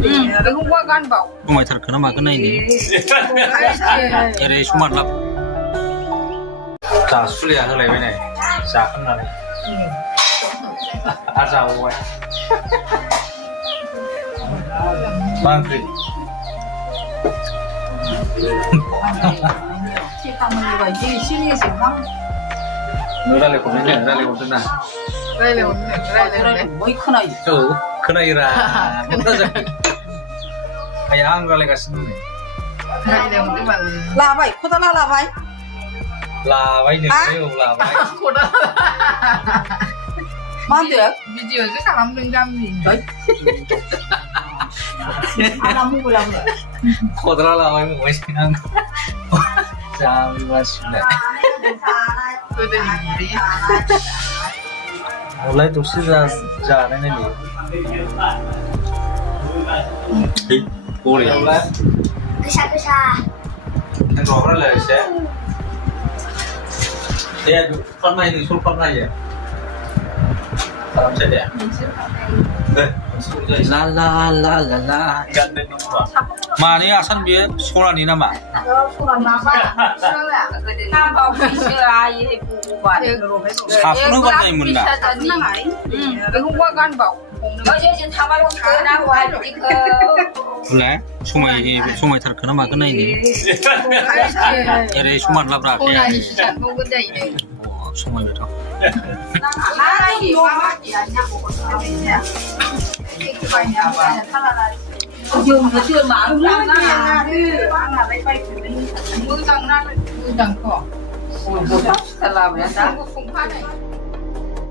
Aku buat kan bau. Mai thar kana ma kana ini. Ere smart lap. Ta sulia ho lai bai nai. Sa kana lai. A sa wo bai. Bang kri. Chị tao mình gọi chị xin đi xin không? Nó ra lại cũng này, ra lại cũng thế nào. Đây là một Mới khôn này. Tuh, kena ira. Kayak angga lagi sini. đây là một cái bằng Là vậy, cô ta là vậy. Lah, vậy nih, lah, vậy. cô đó Mang được. video rất là lắm đừng găm gì Đấy. Ai làm mua làm rồi. Kodra lah, vậy mau sih ang. Jangan mas. tôi tên gì đi Mulai tuh sih jalan ini. Hei, boleh ya? Kesha. Yang kau lah sih. Ya, pernah ini, sul pernah ya. Salam saya ya. La la la la la. Jangan lupa. Mana asal dia sekolah ni nama? Nam bảo khi xưa ai thì phụ quản. Satu kan ni munda. Aku buat kan bau. Có chứ trên thăm ăn cơ đang hoài đi cơ. Boleh, sumai thar kana ma kana ini. Ere smart lap Cô rakyat. này chẳng có cái gì đấy. Oh, sumai betul. Ai thì mama chỉ là nhắc của con nha. Dùng nó chưa mà không làm ra. Ăn là bay bay thì Mưa răng nát, mưa răng cỏ. thật là vậy đó. Không phát này.